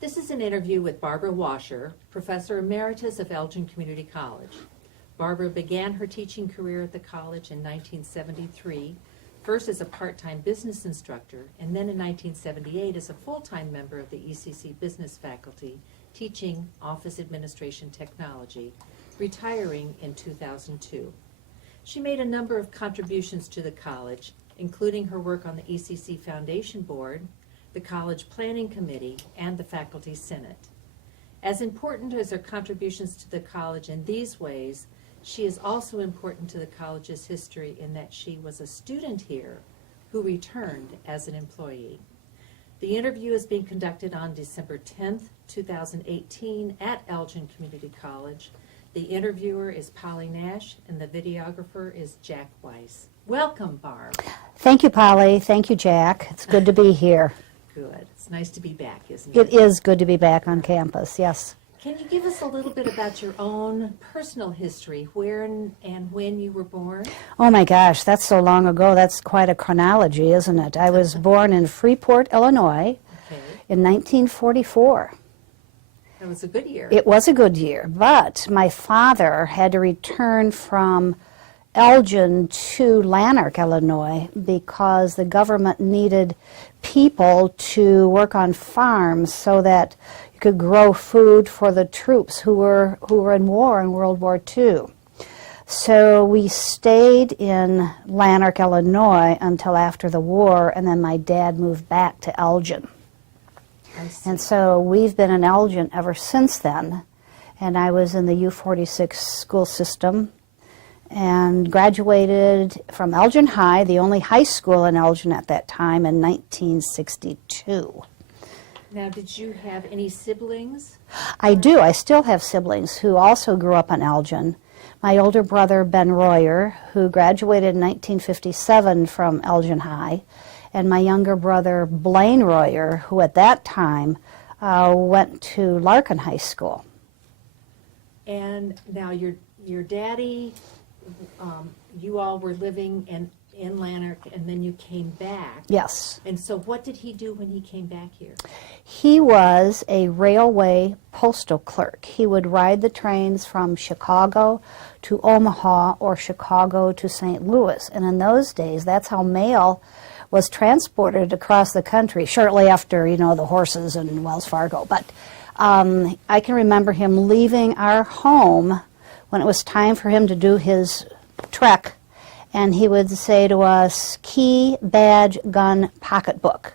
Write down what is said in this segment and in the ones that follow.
This is an interview with Barbara Wascher, Professor Emeritus of Elgin Community College. Barbara began her teaching career at the college in 1973, first as a part-time business instructor, and then in 1978 as a full-time member of the ECC business faculty, teaching office administration technology, retiring in 2002. She made a number of contributions to the college, including her work on the ECC Foundation Board, the College Planning Committee, and the Faculty Senate. As important as her contributions to the college in these ways, she is also important to the college's history in that she was a student here who returned as an employee. The interview is being conducted on December 10th, 2018 at Elgin Community College. The interviewer is Polly Nash, and the videographer is Jack Weiss. Welcome, Barb. Thank you, Polly. Thank you, Jack. It's good to be here. Good. It's nice to be back, isn't it? It is good to be back on campus, yes. Can you give us a little bit about your own personal history, where and when you were born? Oh my gosh, that's so long ago. That's quite a chronology, isn't it? I was born in Freeport, Illinois in 1944. That was a good year. It was a good year, but my father had to return from Elgin to Lanark, Illinois, because the government needed people to work on farms so that you could grow food for the troops who were in war in World War II. So we stayed in Lanark, Illinois until after the war, and then my dad moved back to Elgin. And so we've been in Elgin ever since then, and I was in the U46 school system and graduated from Elgin High, the only high school in Elgin at that time, in 1962. Now, did you have any siblings? I do. I still have siblings who also grew up in Elgin. My older brother, Ben Royer, who graduated in 1957 from Elgin High, and my younger brother, Blaine Royer, who at that time went to Larkin High School. And now your daddy, you all were living in Lanark, and then you came back. Yes. And so what did he do when he came back here? He was a railway postal clerk. He would ride the trains from Chicago to Omaha or Chicago to St. Louis. And in those days, that's how mail was transported across the country, shortly after, the horses and Wells Fargo. But I can remember him leaving our home when it was time for him to do his trek, and he would say to us, key, badge, gun, pocketbook.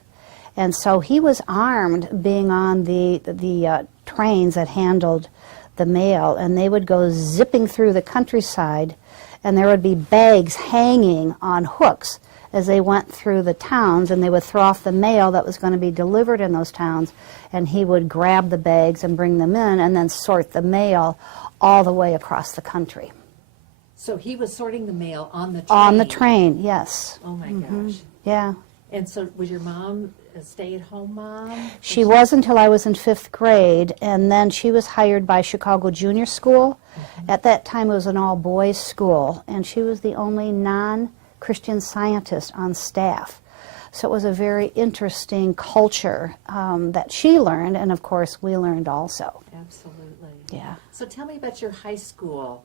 And so he was armed, being on the trains that handled the mail, and they would go zipping through the countryside, and there would be bags hanging on hooks as they went through the towns, and they would throw off the mail that was going to be delivered in those towns, and he would grab the bags and bring them in and then sort the mail all the way across the country. So he was sorting the mail on the train? On the train, yes. Oh my gosh. Yeah. And so was your mom a stay-at-home mom? She was until I was in 5th grade, and then she was hired by Chicago Junior School. At that time it was an all-boys school, and she was the only non-Christian Scientist on staff. So it was a very interesting culture that she learned, and of course we learned also. Absolutely. Yeah. So tell me about your high school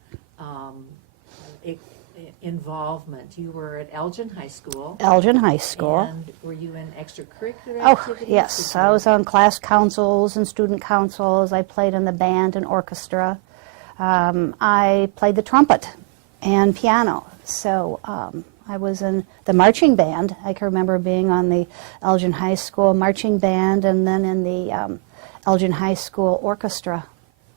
involvement. You were at Elgin High School. Elgin High School. And were you in extracurricular Oh, activities? yes. I was on class councils and student councils. I played in the band and orchestra. I played the trumpet and piano. So I was in the marching band. I can remember being on the Elgin High School marching band and then in the Elgin High School orchestra.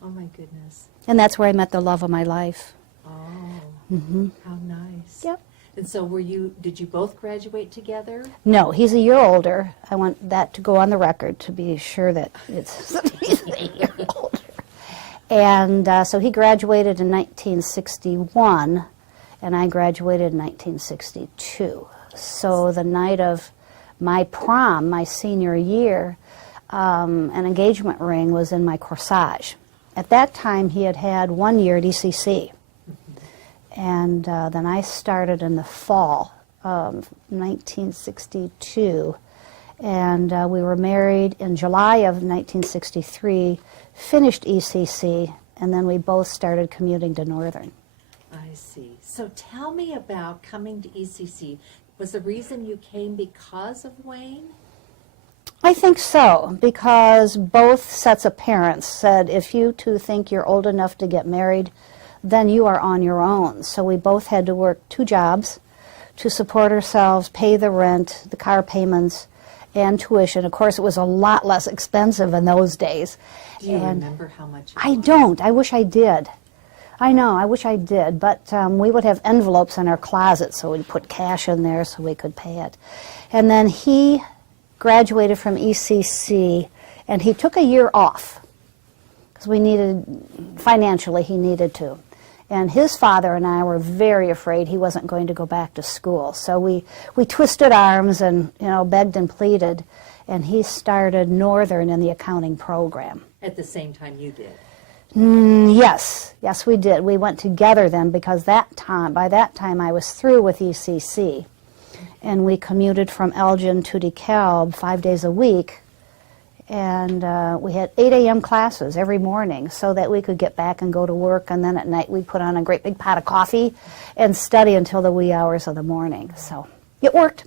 Oh, my goodness. And that's where I met the love of my life. Oh, how nice. Yep. And so did you both graduate together? No, he's a year older. I want that to go on the record to be sure that he's a year older. And so he graduated in 1961, and I graduated in 1962. So the night of my prom, my senior year, an engagement ring was in my corsage. At that time, he had had 1 year at ECC. And then I started in the fall of 1962 And we were married in July of 1963, finished ECC, and then we both started commuting to Northern. I see. So tell me about coming to ECC. Was the reason you came because of Wayne? I think so, because both sets of parents said, if you two think you're old enough to get married, then you are on your own. So we both had to work 2 jobs to support ourselves, pay the rent, the car payments, and tuition. Of course, it was a lot less expensive in those days. Do you remember how much? I don't. I wish I did. I know, I wish I did. But we would have envelopes in our closet, so we'd put cash in there so we could pay it. And then he graduated from ECC, and he took a year off because we needed, financially, he needed to. And his father and I were very afraid he wasn't going to go back to school. So we twisted arms and, begged and pleaded, and he started Northern in the accounting program. At the same time you did? Yes, we did. We went together then because by that time I was through with ECC, and we commuted from Elgin to DeKalb 5 days a week. And we had 8 a.m. classes every morning so that we could get back and go to work, and then at night we'd put on a great big pot of coffee and study until the wee hours of the morning. So it worked.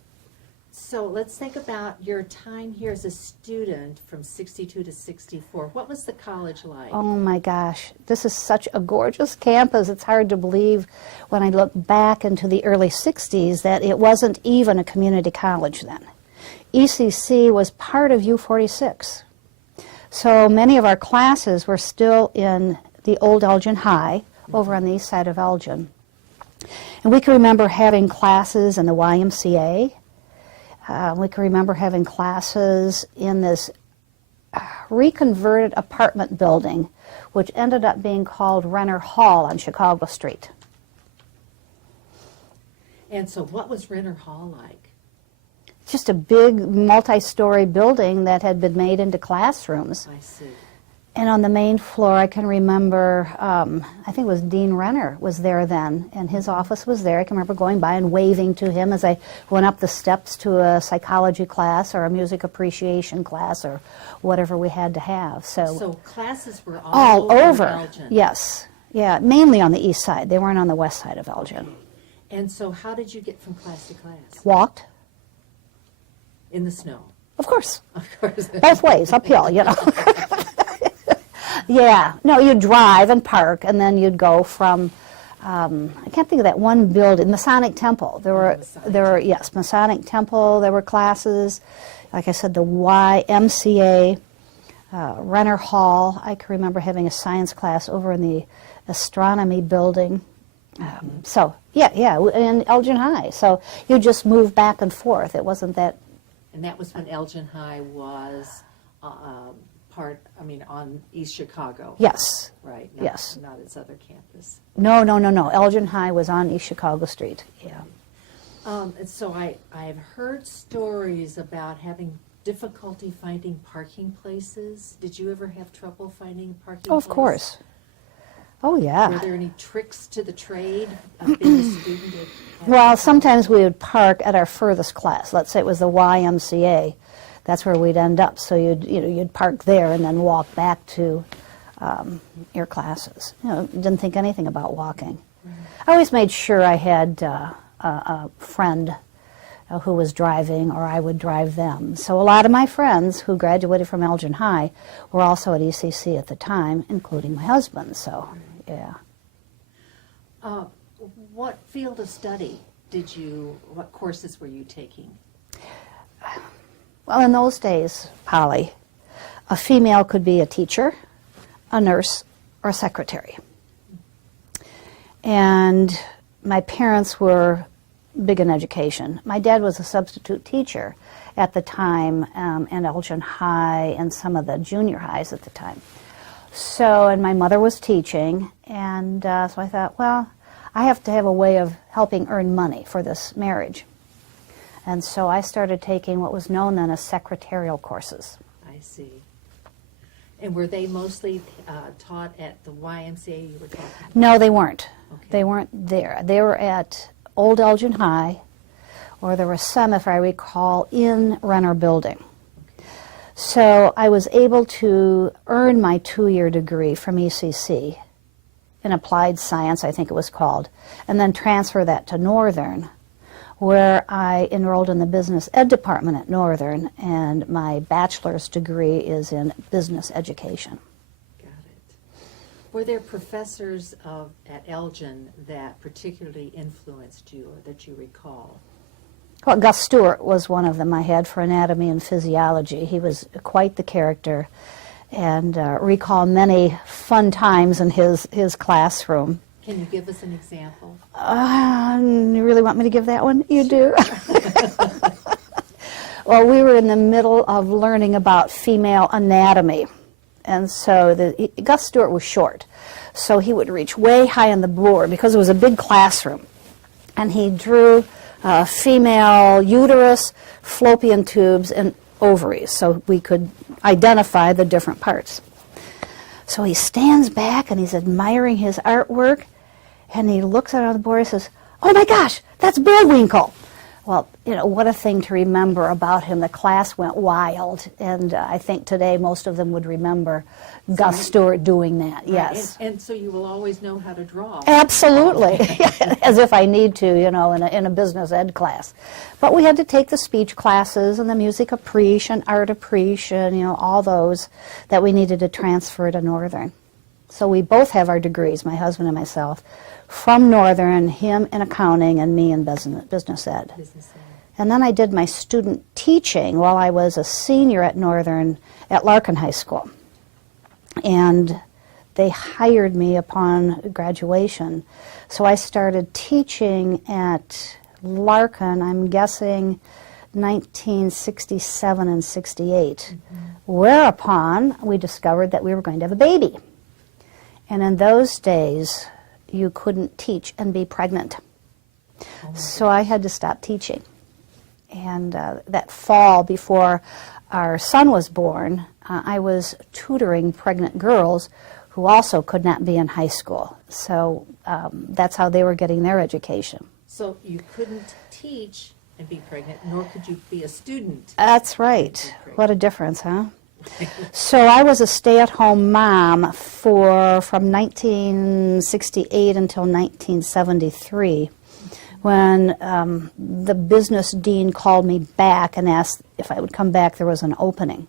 So let's think about your time here as a student from 62 to 64. What was the college like? Oh my gosh, this is such a gorgeous campus. It's hard to believe when I look back into the early 60s that it wasn't even a community college then. ECC was part of U46. So many of our classes were still in the old Elgin High, over on the east side of Elgin. And we can remember having classes in the YMCA. We can remember having classes in this reconverted apartment building, which ended up being called Renner Hall on Chicago Street. And so what was Renner Hall like? Just a big multi-story building that had been made into classrooms. I see. And on the main floor, I can remember, I think it was Dean Renner was there then, and his office was there. I can remember going by and waving to him as I went up the steps to a psychology class or a music appreciation class or whatever we had to have. So classes were all over Elgin. Yes. Yeah, mainly on the east side. They weren't on the west side of Elgin. And so how did you get from class to class? Walked. In the snow? Of course. Of course. Both ways, uphill, Yeah, no, you'd drive and park, and then you'd go from, I can't think of that one building, Masonic Temple. Yes, Masonic Temple, there were classes. Like I said, the YMCA, Renner Hall. I can remember having a science class over in the astronomy building. So, in Elgin High. So you just moved back and forth. It wasn't that. And that was when Elgin High was on East Chicago. Yes. Right. Yes. Not its other campus. No. Elgin High was on East Chicago Street. Yeah. And so I've heard stories about having difficulty finding parking places. Did you ever have trouble finding a parking place? Of course. Oh, yeah. Were there any tricks to the trade of being a student? Well, sometimes we would park at our furthest class. Let's say it was the YMCA. That's where we'd end up. So you'd park there and then walk back to your classes. Didn't think anything about walking. Right. I always made sure I had a friend who was driving, or I would drive them. So a lot of my friends who graduated from Elgin High were also at ECC at the time, including my husband. So, yeah. What field of study what courses were you taking? Well, in those days, Polly, a female could be a teacher, a nurse, or a secretary. And my parents were big in education. My dad was a substitute teacher at the time in Elgin High and some of the junior highs at the time. So, and my mother was teaching, and so I thought, well, I have to have a way of helping earn money for this marriage. And so I started taking what was known then as secretarial courses. I see. And were they mostly taught at the YMCA you were talking about? No, they weren't. Okay. They weren't there. They were at Old Elgin High or there were some, if I recall, in Renner Building. So I was able to earn my 2-year degree from ECC in applied science, I think it was called, and then transfer that to Northern, where I enrolled in the business ed department at Northern, and my bachelor's degree is in business education. Got it. Were there professors at Elgin that particularly influenced you or that you recall? Well, Gus Stewart was one of them I had for anatomy and physiology. He was quite the character, and recall many fun times in his classroom. Can you give us an example? You really want me to give that one? You do? Well, we were in the middle of learning about female anatomy, and so Gus Stewart was short, so he would reach way high on the board because it was a big classroom, and he drew female uterus, fallopian tubes, and ovaries, so we could identify the different parts. So he stands back and he's admiring his artwork, and he looks out on the board and says, "Oh my gosh, that's Bullwinkle." Well, you know, what a thing to remember about him. The class went wild, and I think today most of them would remember Gus Stewart doing that, yes. And so you will always know how to draw. Absolutely, as if I need to, you know, in a business ed class. But we had to take the speech classes and the music appreciation, art appreciation, you know, all those that we needed to transfer to Northern. So we both have our degrees, my husband and myself, from Northern, him in accounting and me in business ed. Business ed. And then I did my student teaching while I was a senior at Northern at Larkin High School. And they hired me upon graduation. So I started teaching at Larkin, I'm guessing 1967 and 68, whereupon we discovered that we were going to have a baby. And in those days, you couldn't teach and be pregnant. So I had to stop teaching. And that fall before our son was born, I was tutoring pregnant girls who also could not be in high school. So that's how they were getting their education. So you couldn't teach and be pregnant, nor could you be a student. That's right. What a difference, huh? So I was a stay-at-home mom from 1968 until 1973, when the business dean called me back and asked if I would come back. There was an opening.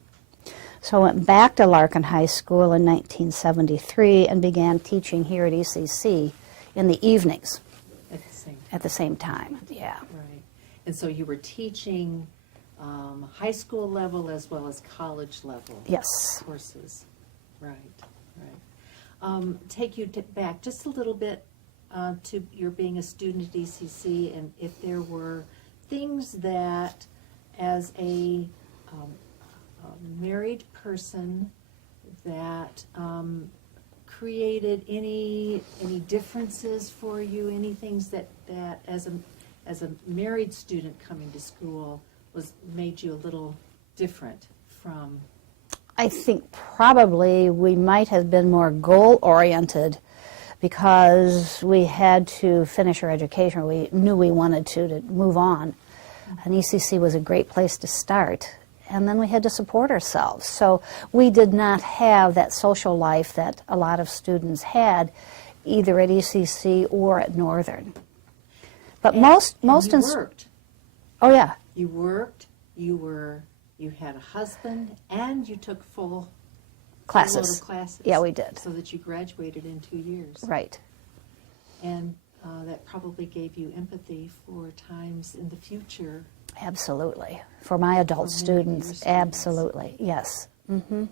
So I went back to Larkin High School in 1973 and began teaching here at ECC in the evenings. At the same time, yeah. Right. And so you were teaching high school level as well as college level courses. Right, right. Take you back just a little bit to your being a student at ECC, and if there were things that, as a married person, that created any differences for you, any things that as a married student coming to school made you a little different from? I think probably we might have been more goal-oriented because we had to finish our education. We knew we wanted to move on. And ECC was a great place to start. And then we had to support ourselves. So we did not have that social life that a lot of students had, either at ECC or at Northern. But most you worked. Oh yeah. You worked. You had a husband, and you took full classes. load of classes. Yeah, we did. So that you graduated in 2 years. Right. And that probably gave you empathy for times in the future. Absolutely. For my adult students, absolutely, yes. Mm-hmm.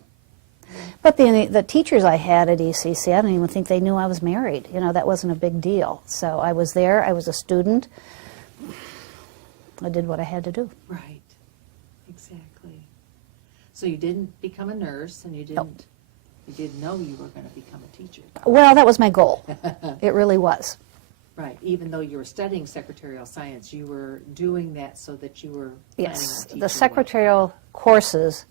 But the teachers I had at ECC, I don't even think they knew I was married. You know, that wasn't a big deal. So I was there, I was a student. I did what I had to do. Right, exactly. So you didn't become a nurse, and you didn't know you were going to become a teacher. Well, that was my goal. It really was. Right, even though you were studying secretarial science, you were doing that so that you were planning on teaching. The secretarial courses,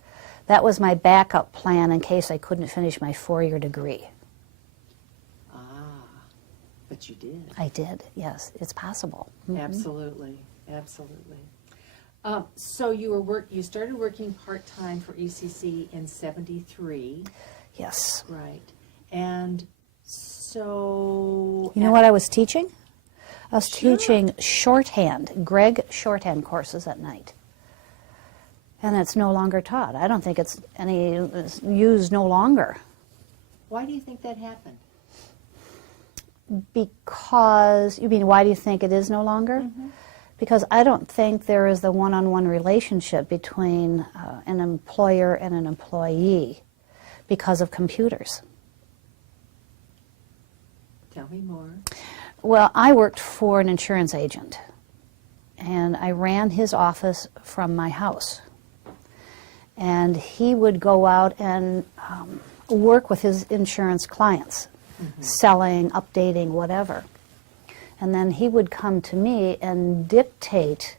that was my backup plan in case I couldn't finish my 4-year degree. Ah, but you did. I did, yes. It's possible. Mm-hmm. Absolutely, Absolutely. So you started working part-time for ECC in 73, Yes. right? And so... You know what I was teaching? I was Sure. teaching shorthand, Greg shorthand courses at night. And it's no longer taught. I don't think it's used no longer. Why do you think that happened? Because, you mean, why do you think it is no longer? Mm-hmm. Because I don't think there is the one-on-one relationship between an employer and an employee because of computers. Tell me more. Well, I worked for an insurance agent, and I ran his office from my house. And he would go out and work with his insurance clients, selling, updating, whatever. And then he would come to me and dictate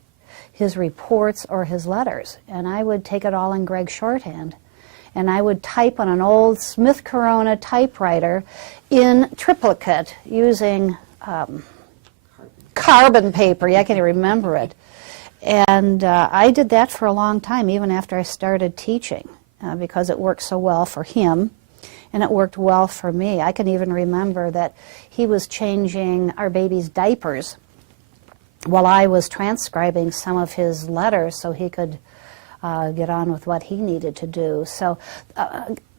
his reports or his letters. And I would take it all in Greg's shorthand. And I would type on an old Smith Corona typewriter in triplicate using carbon paper. Yeah, I can't even remember it. And I did that for a long time, even after I started teaching, because it worked so well for him. And it worked well for me. I can even remember that he was changing our baby's diapers while I was transcribing some of his letters so he could get on with what he needed to do. So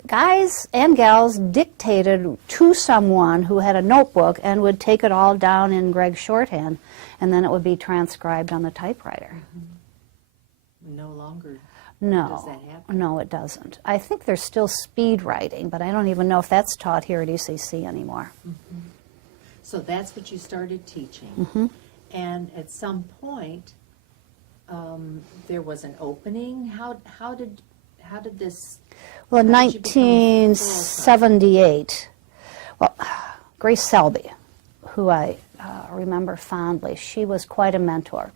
guys and gals dictated to someone who had a notebook and would take it all down in Greg's shorthand, and then it would be transcribed on the typewriter. Mm-hmm. No longer No, does that happen. no, it doesn't. I think there's still speed writing, but I don't even know if that's taught here at ECC anymore. Mm-hmm. So that's what you started teaching. Mm-hmm. And at some point, there was an opening. How did this? Well, in how did you become full-time? 1978, well, Grace Selby, who I remember fondly, she was quite a mentor.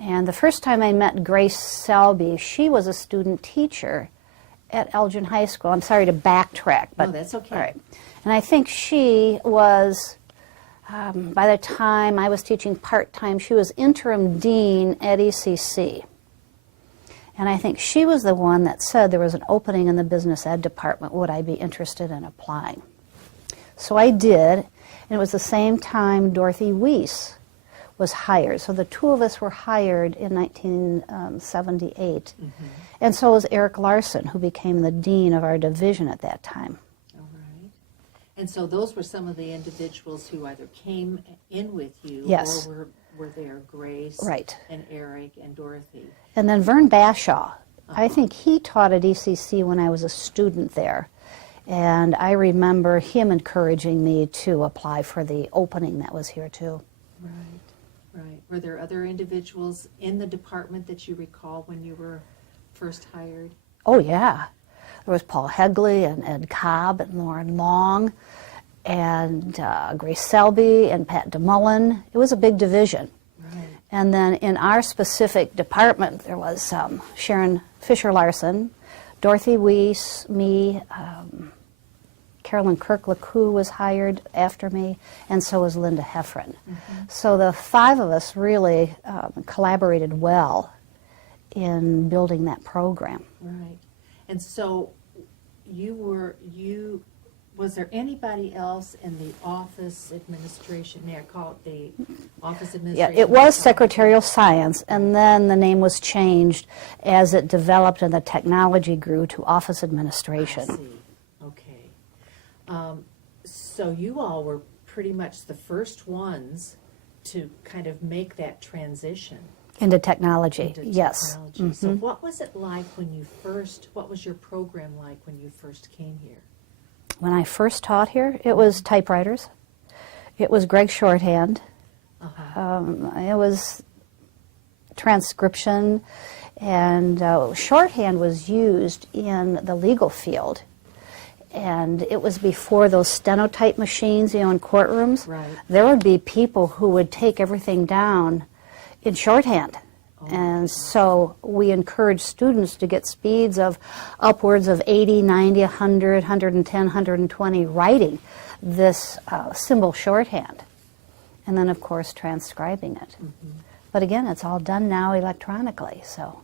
And the first time I met Grace Selby, she was a student teacher at Elgin High School. I'm sorry to backtrack, but No, that's okay. all right. And I think she was, by the time I was teaching part-time, she was interim dean at ECC. And I think she was the one that said there was an opening in the business ed department. Would I be interested in applying? So I did, and it was the same time Dorothy Weiss was hired. So the two of us were hired in 1978. Mm-hmm. And so was Eric Larson, who became the dean of our division at that time. All right. And so those were some of the individuals who either came in with you Yes. or were there, Grace Right. and Eric and Dorothy. And then Vern Bashaw, I think he taught at ECC when I was a student there. And I remember him encouraging me to apply for the opening that was here too. Right, right. Were there other individuals in the department that you recall when you were first hired? Oh yeah, there was Paul Hegley and Ed Cobb and Lauren Long and Grace Selby and Pat DeMullen. It was a big division. Right. And then in our specific department, there was Sharon Fisher-Larson, Dorothy Weiss, me, Carolyn Kirk-LeCoux was hired after me, and so was Linda Heffron. Mm-hmm. So the five of us really collaborated well in building that program. Right. And so was there anybody else in the office administration? May I call it the office administration? Yeah, it was secretarial science, and then the name was changed as it developed and the technology grew to office administration. I see. Okay. So you all were pretty much the first ones to kind of make that transition. Into technology, Into yes. technology. Mm-hmm. So what was it like what was your program like when you first came here? When I first taught here, it was typewriters. It was Greg shorthand. Uh-huh. It was transcription, and shorthand was used in the legal field. And it was before those stenotype machines, in courtrooms. Right. There would be people who would take everything down in shorthand. Oh, and so we encourage students to get speeds of upwards of 80, 90, 100, 110, 120 writing this symbol shorthand. And then, of course, transcribing it. Mm-hmm. But again, it's all done now electronically, so.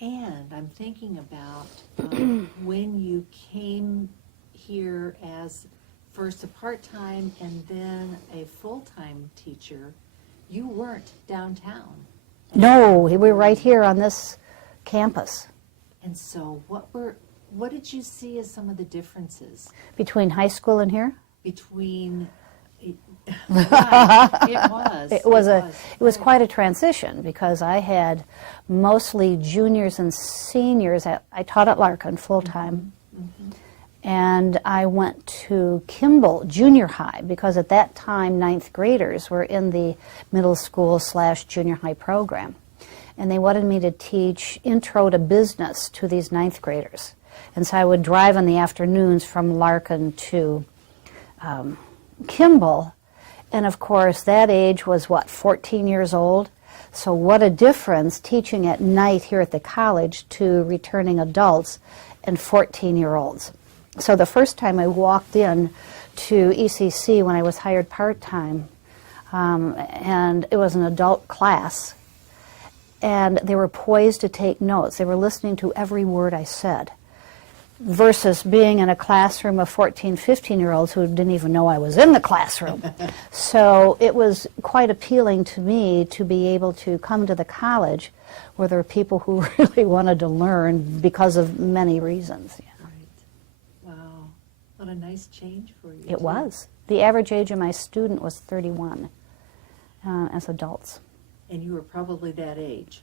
And I'm thinking about when you came here as first a part-time and then a full-time teacher, you weren't downtown. No, we were right here on this campus. And so what did you see as some of the differences Between high school and here? between right, it was quite a transition because I had mostly juniors and seniors. I taught at Larkin full-time. And I went to Kimball Junior High because at that time 9th graders were in the middle school / junior high program. And they wanted me to teach intro to business to these 9th graders. And so I would drive in the afternoons from Larkin to Kimball. And of course that age was 14 years old. So what a difference teaching at night here at the college to returning adults and 14-year-olds. So the first time I walked in to ECC when I was hired part-time, and it was an adult class, and they were poised to take notes. They were listening to every word I said, versus being in a classroom of 14, 15-year-olds who didn't even know I was in the classroom. So it was quite appealing to me to be able to come to the college where there were people who really wanted to learn because of many reasons. Yeah. What a nice change for you. It was. The average age of my student was 31 as adults. And you were probably that age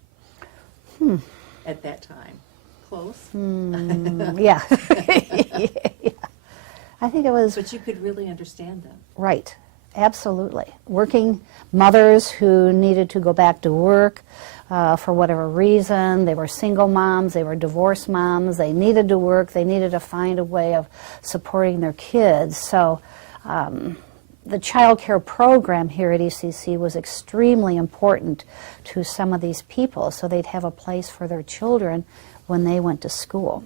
at that time. Close? Yeah. Yeah. I think it was... But you could really understand them. Right. Absolutely. Working mothers who needed to go back to work for whatever reason. They were single moms, they were divorced moms, they needed to work, they needed to find a way of supporting their kids. So the child care program here at ECC was extremely important to some of these people, so they'd have a place for their children when they went to school.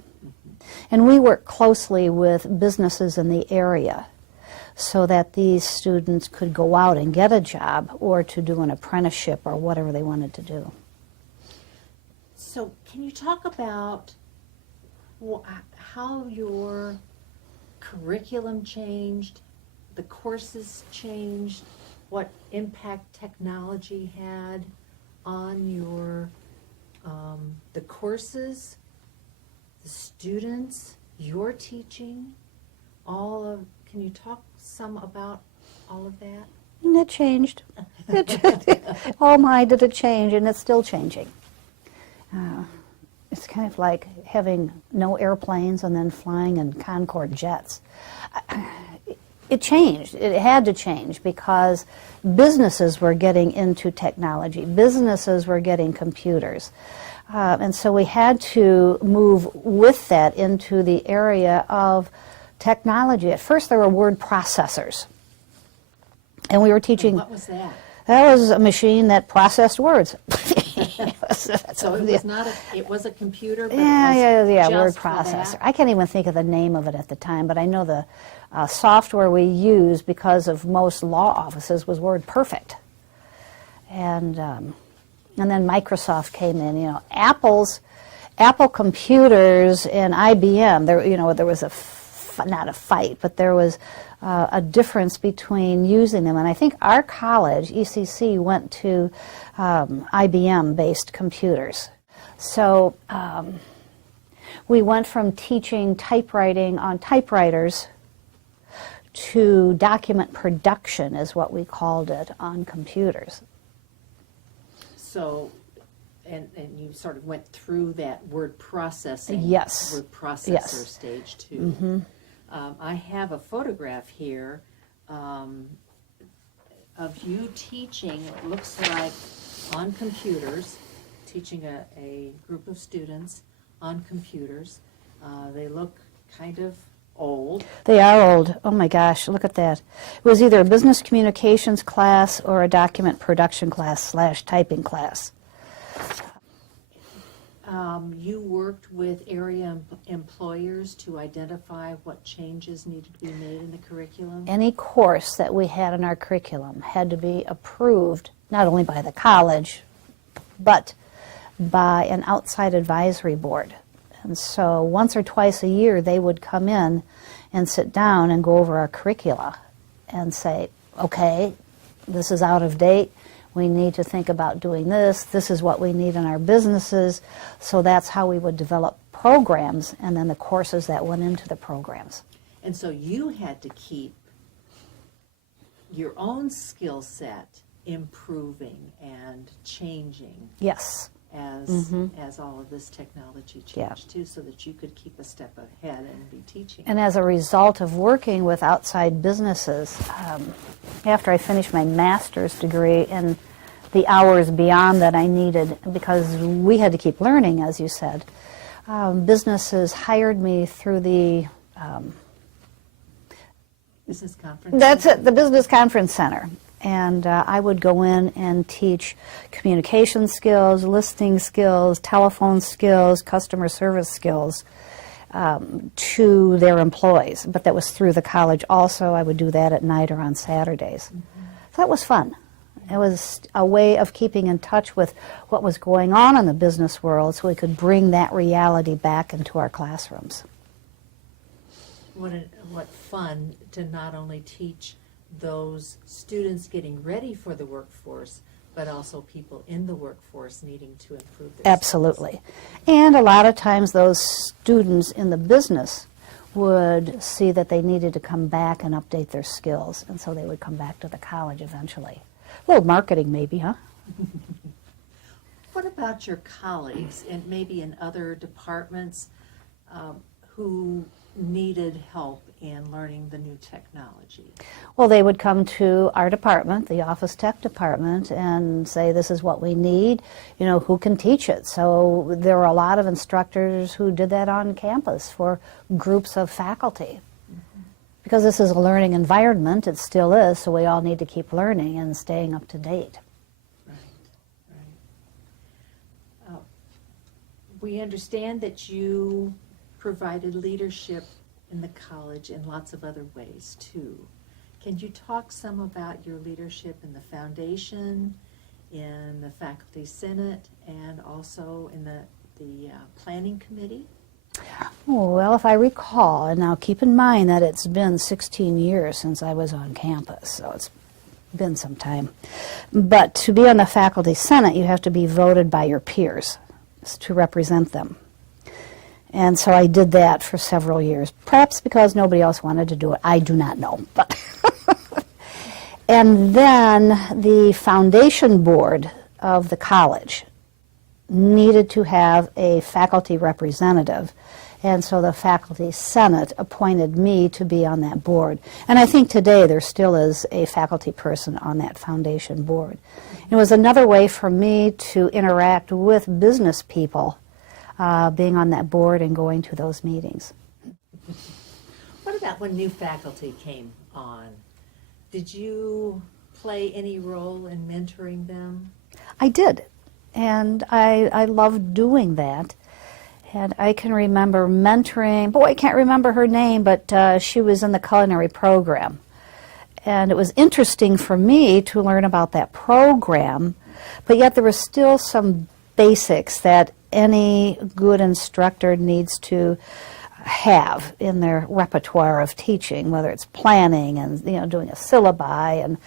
And we worked closely with businesses in the area so that these students could go out and get a job or to do an apprenticeship or whatever they wanted to do. So can you talk about how your curriculum changed, the courses changed, what impact technology had on your the courses, the students, your teaching, can you talk some about all of that? And it changed. Oh my, did it change, and it's still changing. It's kind of like having no airplanes and then flying in Concorde jets. It changed. It had to change because businesses were getting into technology. Businesses were getting computers. And so we had to move with that into the area of technology. At first there were word processors. And we were teaching... What was that? That was a machine that processed words. So it was a computer, but yeah, just word for processor. that? I can't even think of the name of it at the time, but I know the software we used because of most law offices was WordPerfect. And then Microsoft came in. You know, Apple computers and IBM. There was not a fight, but there was a difference between using them. And I think our college, ECC, went to IBM-based computers. So we went from teaching typewriting on typewriters to document production, is what we called it, on computers. So, and you sort of went through that word processing, Yes. word processor Yes. stage too. Mm-hmm. I have a photograph here of you teaching, it looks like, on computers, teaching a group of students on computers. They look kind of old. They are old. Oh my gosh, look at that. It was either a business communications class or a document production class / typing class. you worked with area employers to identify what changes needed to be made in the curriculum? Any course that we had in our curriculum had to be approved not only by the college, but by an outside advisory board. And so once or twice a year, they would come in and sit down and go over our curricula and say, okay, this is out of date. We need to think about doing this. This is what we need in our businesses. So that's how we would develop programs and then the courses that went into the programs. And so you had to keep your own skill set improving and changing. Yes. As all of this technology changed too, so that you could keep a step ahead and be teaching. And as a result of working with outside businesses, after I finished my master's degree and the hours beyond that I needed, because we had to keep learning, as you said, businesses hired me through the Business conference? That's it, the Business Conference Center. And I would go in and teach communication skills, listening skills, telephone skills, customer service skills to their employees. But that was through the college also. I would do that at night or on Saturdays. So that was fun. It was a way of keeping in touch with what was going on in the business world so we could bring that reality back into our classrooms. What fun to not only teach those students getting ready for the workforce, but also people in the workforce needing to improve their Absolutely. And a lot of times those students in the business would see that they needed to come back and update their skills, and so they would come back to the college eventually. A little marketing maybe, huh? What about your colleagues and maybe in other departments who needed help in learning the new technology? Well, they would come to our department, the office tech department, and say, this is what we need, you know, who can teach it? So there were a lot of instructors who did that on campus for groups of faculty. Because this is a learning environment, it still is, so we all need to keep learning and staying up to date. Right. We understand that you provided leadership in the college in lots of other ways too. Can you talk some about your leadership in the foundation, in the faculty senate, and also in the planning committee? Well, if I recall, and now keep in mind that it's been 16 years since I was on campus, so it's been some time. But to be on the faculty senate, you have to be voted by your peers to represent them. And so I did that for several years, perhaps because nobody else wanted to do it. I do not know. But and then the foundation board of the college needed to have a faculty representative. And so the faculty senate appointed me to be on that board. And I think today there still is a faculty person on that foundation board. It was another way for me to interact with business people, being on that board and going to those meetings. What about when new faculty came on? Did you play any role in mentoring them? I did, and I loved doing that. And I can remember mentoring, boy, I can't remember her name, but she was in the culinary program. And it was interesting for me to learn about that program, but yet there was still some basics that any good instructor needs to have in their repertoire of teaching, whether it's planning and doing a syllabi and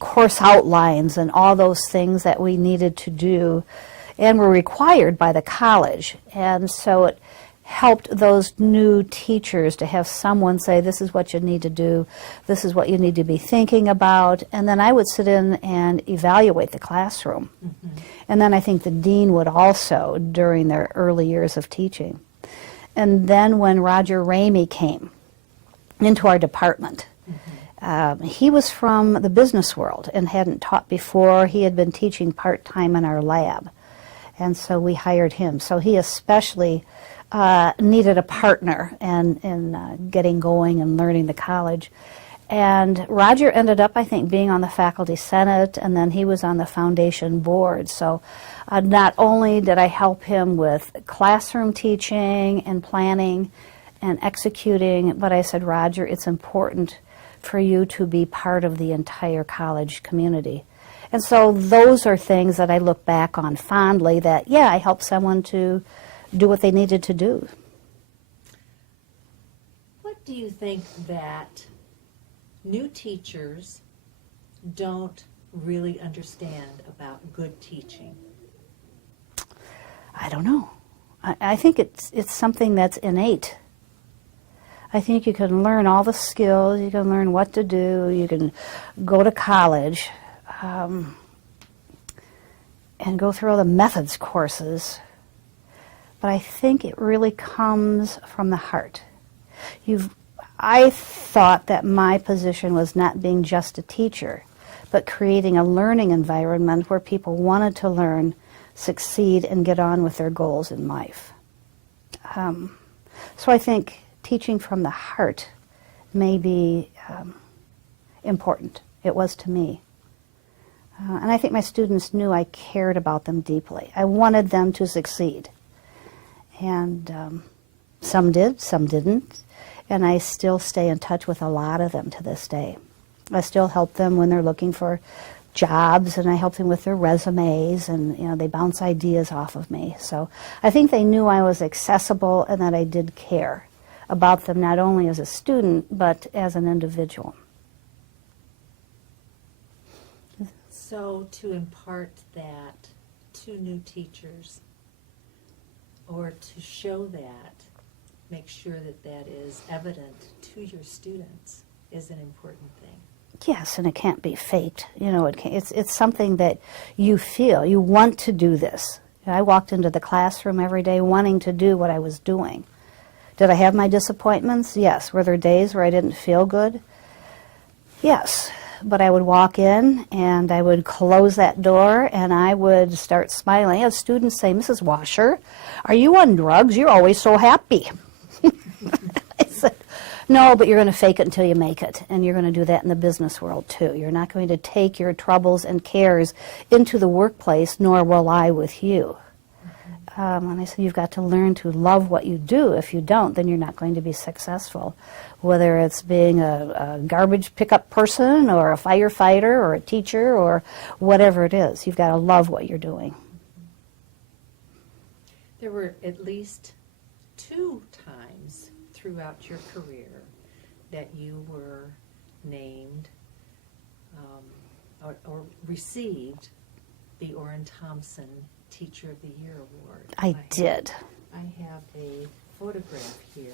course outlines and all those things that we needed to do and were required by the college. And so it helped those new teachers to have someone say, this is what you need to do, this is what you need to be thinking about, and then I would sit in and evaluate the classroom. And then I think the dean would also during their early years of teaching. And then when Roger Ramey came into our department, he was from the business world and hadn't taught before. He had been teaching part-time in our lab, and so we hired him. So he especially needed a partner in getting going and learning the college. And Roger ended up, I think, being on the faculty senate, and then he was on the foundation board. So not only did I help him with classroom teaching and planning and executing, but I said, Roger, it's important for you to be part of the entire college community. And so those are things that I look back on fondly that, yeah, I helped someone to do what they needed to do. What do you think that new teachers don't really understand about good teaching? I don't know. I think it's something that's innate. I think you can learn all the skills, you can learn what to do, you can go to college and go through all the methods courses, but I think it really comes from the heart. I thought that my position was not being just a teacher, but creating a learning environment where people wanted to learn, succeed, and get on with their goals in life. So I think teaching from the heart may be important. It was to me. And I think my students knew I cared about them deeply. I wanted them to succeed. And some did, some didn't. And I still stay in touch with a lot of them to this day. I still help them when they're looking for jobs, and I help them with their resumes, and they bounce ideas off of me. So I think they knew I was accessible and that I did care about them, not only as a student, but as an individual. So to impart that to new teachers, or to show that, make sure that that is evident to your students, is an important thing. Yes, and it can't be faked. It's something that you feel. You want to do this. I walked into the classroom every day wanting to do what I was doing. Did I have my disappointments? Yes. Were there days where I didn't feel good? Yes. But I would walk in and I would close that door and I would start smiling. I had students say, Mrs. Wascher, are you on drugs? You're always so happy. I said, no, but you're going to fake it until you make it. And you're going to do that in the business world too. You're not going to take your troubles and cares into the workplace, nor will I with you. And I said, you've got to learn to love what you do. If you don't, then you're not going to be successful. Whether it's being a garbage pickup person or a firefighter or a teacher or whatever it is, you've got to love what you're doing. There were at least 2 times throughout your career that you were named or received the Orrin Thompson Teacher of the Year Award. I did. I have a photograph here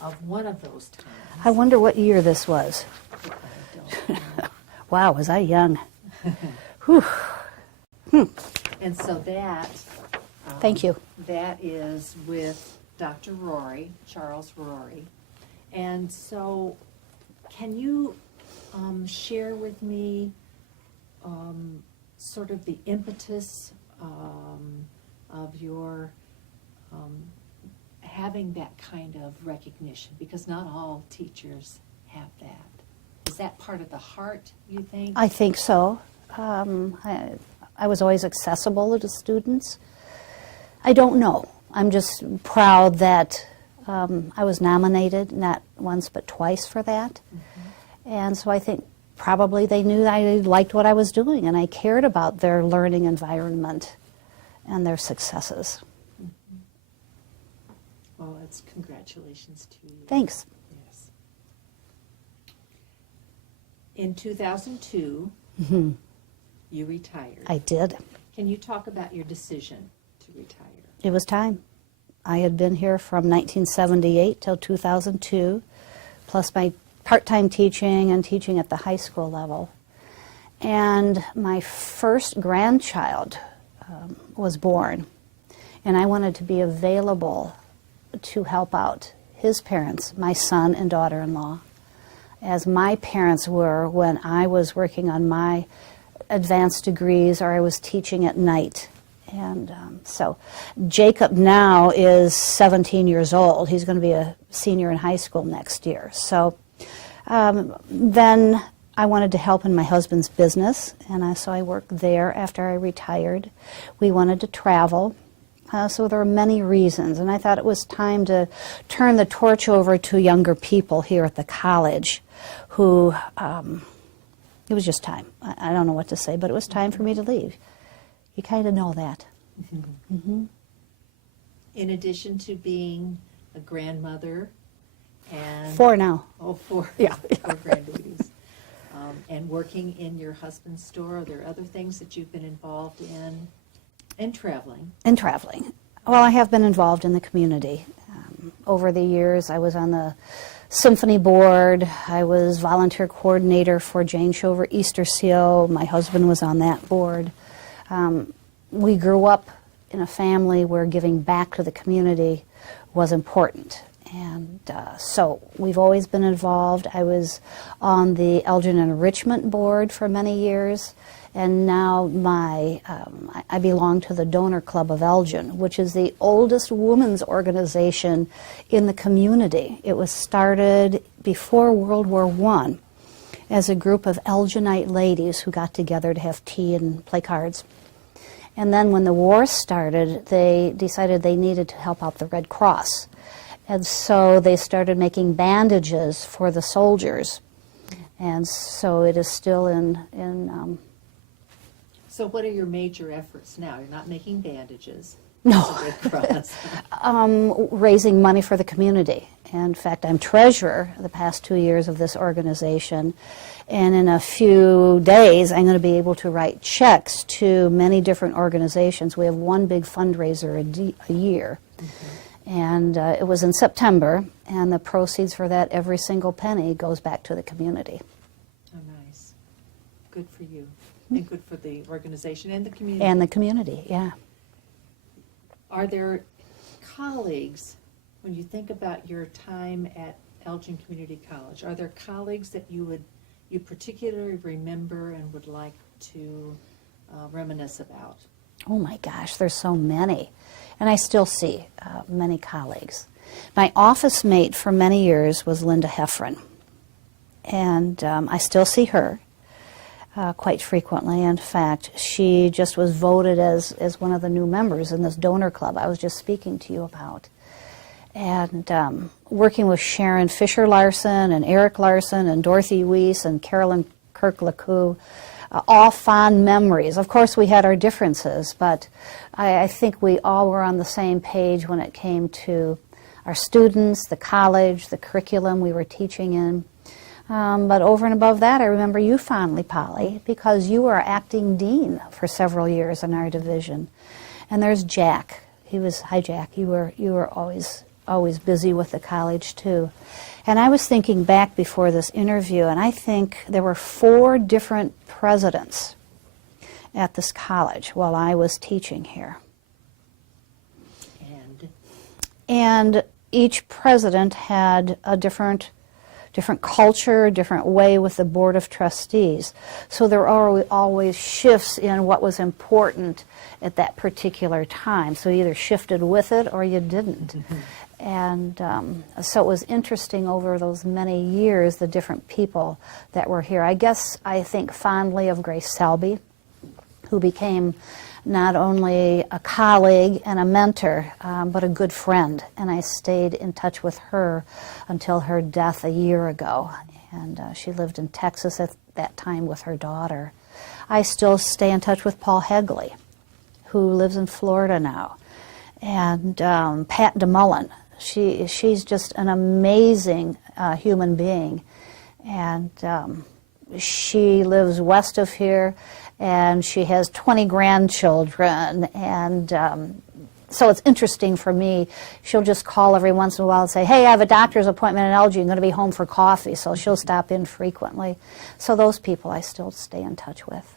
of one of those times. I wonder what year this was. I don't know. Wow, was I young. Whew. And so that... Thank you. That is with Dr. Rory, Charles Rory. And so can you share with me sort of the impetus of your having that kind of recognition? Because not all teachers have that. Is that part of the heart, you think? I think so. I was always accessible to students. I don't know. I'm just proud that I was nominated not once but twice for that. Mm-hmm. And so I think probably they knew I liked what I was doing and I cared about their learning environment and their successes. Mm-hmm. Well, it's congratulations to you. Thanks. Yes. In 2002, Mm-hmm. you retired. I did. Can you talk about your decision to retire? It was time. I had been here from 1978 till 2002, plus my part-time teaching and teaching at the high school level. And my first grandchild was born, and I wanted to be available to help out his parents, my son and daughter-in-law, as my parents were when I was working on my advanced degrees or I was teaching at night. And so Jacob now is 17 years old. He's going to be a senior in high school next year. So Then I wanted to help in my husband's business, and so I worked there after I retired. We wanted to travel, so there were many reasons, and I thought it was time to turn the torch over to younger people here at the college who, it was just time. I don't know what to say, but it was time for me to leave. You kind of know that. Mm-hmm. In addition to being a grandmother and... Four now. Oh, four. Yeah. Four grandbabies. And working in your husband's store, are there other things that you've been involved in? And traveling. And traveling. Well, I have been involved in the community. Over the years, I was on the symphony board. I was volunteer coordinator for Jane Shover Easter Seal. My husband was on that board. We grew up in a family where giving back to the community was important. And so we've always been involved. I was on the Elgin Enrichment Board for many years, and now I belong to the Donor Club of Elgin, which is the oldest women's organization in the community. It was started before World War I as a group of Elginite ladies who got together to have tea and play cards. And then when the war started, they decided they needed to help out the Red Cross. And so they started making bandages for the soldiers. And so it is still in So what are your major efforts now? You're not making bandages. No. It's a Red Cross. Raising money for the community. In fact, I'm treasurer the past 2 years of this organization. And in a few days, I'm going to be able to write checks to many different organizations. We have one big fundraiser a year. Mm-hmm. And it was in September, and the proceeds for that, every single penny, goes back to the community. Oh, nice. Good for you. And good for the organization and the community. And the community, yeah. Are there colleagues, when you think about your time at Elgin Community College, are there colleagues that you particularly remember and would like to reminisce about? Oh my gosh, there's so many. And I still see many colleagues. My office mate for many years was Linda Heffron. And I still see her quite frequently. In fact, she just was voted as one of the new members in this donor club I was just speaking to you about. And working with Sharon Fisher-Larson and Eric Larson and Dorothy Weiss and Carolyn Kirk-LeCoux, all fond memories. Of course, we had our differences, but I think we all were on the same page when it came to our students, the college, the curriculum we were teaching in. But over and above that, I remember you fondly, Polly, because you were acting dean for several years in our division. And there's Jack. Hi Jack, you were always busy with the college too. And I was thinking back before this interview, and I think there were 4 different presidents at this college while I was teaching here. And each president had a different culture, different way with the Board of Trustees. So there were always shifts in what was important at that particular time. So you either shifted with it or you didn't. Mm-hmm. And so it was interesting over those many years, the different people that were here. I think fondly of Grace Selby, who became not only a colleague and a mentor, but a good friend. And I stayed in touch with her until her death a year ago. And she lived in Texas at that time with her daughter. I still stay in touch with Paul Hegley, who lives in Florida now. And Pat DeMullen. She's just an amazing human being. And she lives west of here, and she has 20 grandchildren. And so it's interesting for me. She'll just call every once in a while and say, hey, I have a doctor's appointment in Elgin. I'm going to be home for coffee. So she'll stop in frequently. So those people I still stay in touch with.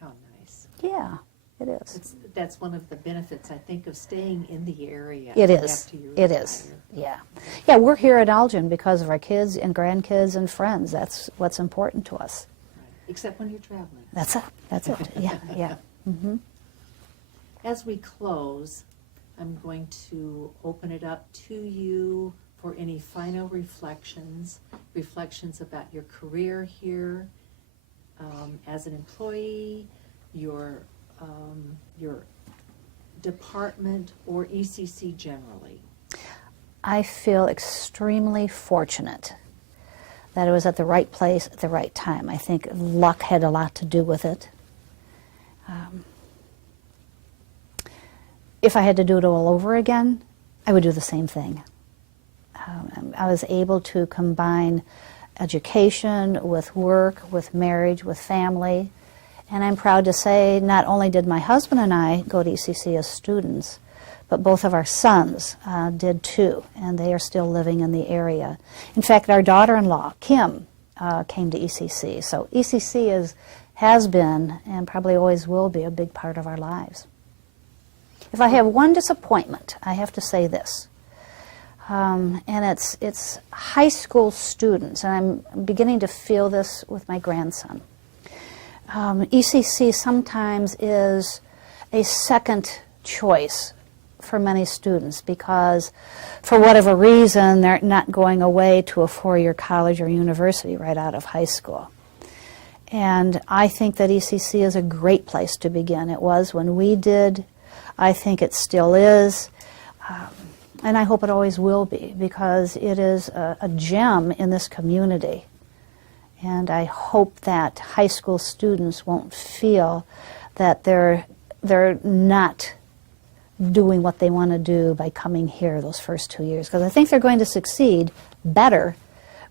How nice. Yeah, it is. That's one of the benefits, I think, of staying in the area. It is. It is. Yeah. Yeah, we're here at Elgin because of our kids and grandkids and friends. That's what's important to us. Right. Except when you're traveling. That's it. That's it. Yeah, yeah. Mm-hmm. As we close, I'm going to open it up to you for any final reflections about your career here as an employee, your department, or ECC generally. I feel extremely fortunate that it was at the right place at the right time. I think luck had a lot to do with it. If I had to do it all over again, I would do the same thing. I was able to combine education with work, with marriage, with family. And I'm proud to say not only did my husband and I go to ECC as students, but both of our sons did too, and they are still living in the area. In fact, our daughter-in-law, Kim, came to ECC. So ECC has been, and probably always will be, a big part of our lives. If I have one disappointment, I have to say this. And it's high school students, and I'm beginning to feel this with my grandson. ECC sometimes is a second choice for many students because for whatever reason they're not going away to a four-year college or university right out of high school. And I think that ECC is a great place to begin. It was when we did. I think it still is. And I hope it always will be because it is a gem in this community. And I hope that high school students won't feel that they're not doing what they want to do by coming here those first 2 years. Because I think they're going to succeed better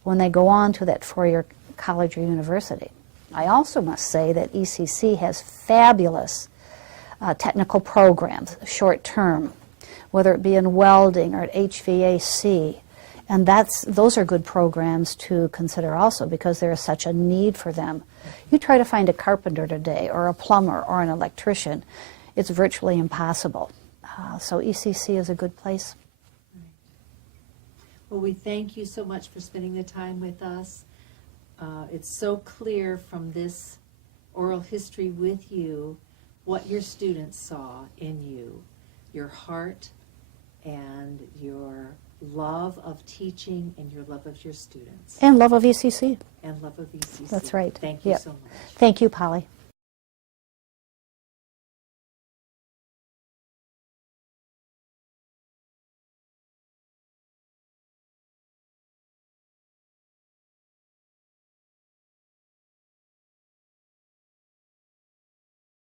when they go on to that four-year college or university. I also must say that ECC has fabulous technical programs, short-term, whether it be in welding or at HVAC. And those are good programs to consider also because there is such a need for them. You try to find a carpenter today or a plumber or an electrician, it's virtually impossible. So ECC is a good place. Well, we thank you so much for spending the time with us. It's so clear from this oral history with you what your students saw in you, your heart and your love of teaching and your love of your students. And love of ECC. And love of ECC. That's right. Thank you Yep. so much. Thank you, Polly.